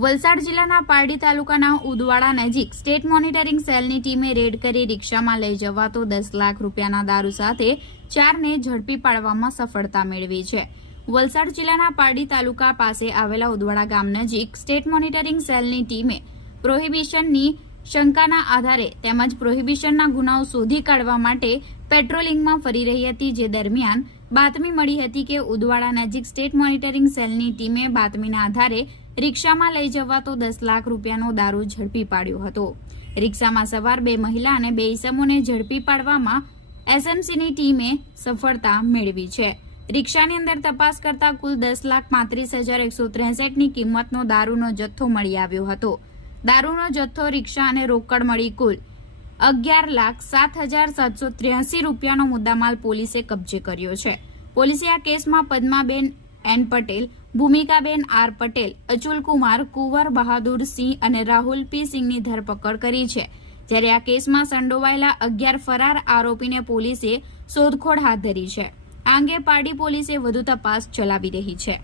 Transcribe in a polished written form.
વલસાડ જિલ્લાના પારડી તાલુકાના ઉદવાડા નજીક સ્ટેટ મોનિટરિંગ સેલની ટીમે રેડ કરી રિક્ષામાં લઈ જવાતો 10 લાખ રૂપિયાના દારૂ સાથે 4ને ઝડપી પાડવામાં સફળતા મેળવી છે। વલસાડ જિલ્લાના પારડી તાલુકા પાસે આવેલા ઉદવાડા ગામ નજીક સ્ટેટ મોનિટરિંગ સેલની ટીમે પ્રોહિબિશનની શંકાના આધારે તેમજ પ્રોહિબિશનના ગુનાઓ શોધી કાઢવા માટે પેટ્રોલિંગમાં ફરી રહી હતી, જે દરમિયાન બાતમી મળી હતી કે ઉદવાડા નજીક સ્ટેટ મોનિટરિંગ સેલની ટીમે બાતમીના આધારે રિક્ષામાં લઈ જવાતો 10 લાખ રૂપિયાનો દારૂ ઝડપી પાડ્યો હતો। રિક્ષામાં સવાર 2 મહિલા અને 2 ઈસમોને ઝડપી પાડવામાં એસએમસીની ટીમે સફળતા મેળવી છે। રિક્ષાની અંદર તપાસ કરતા કુલ 10,35,163ની કિંમતનો દારૂનો જથ્થો મળી આવ્યો હતો। દારૂનો જથ્થો, રિક્ષા અને રોકડ મળી કુલ 11,07,783 રૂપિયાનો મુદ્દામાલ પોલીસે કબજે કર્યો છે। પોલીસે આ કેસમાં પદ્માબેન એન પટેલ, ભૂમિકાબેન આર પટેલ, અચુલકુમાર, કુંવર બહાદુર સિંહ અને રાહુલ પી સિંહની ધરપકડ કરી છે, જ્યારે આ કેસમાં સંડોવાયેલા 11 ફરાર આરોપીને પોલીસે શોધખોળ હાથ ધરી છે। આ અંગે પારડી પોલીસે વધુ તપાસ ચલાવી રહી છે।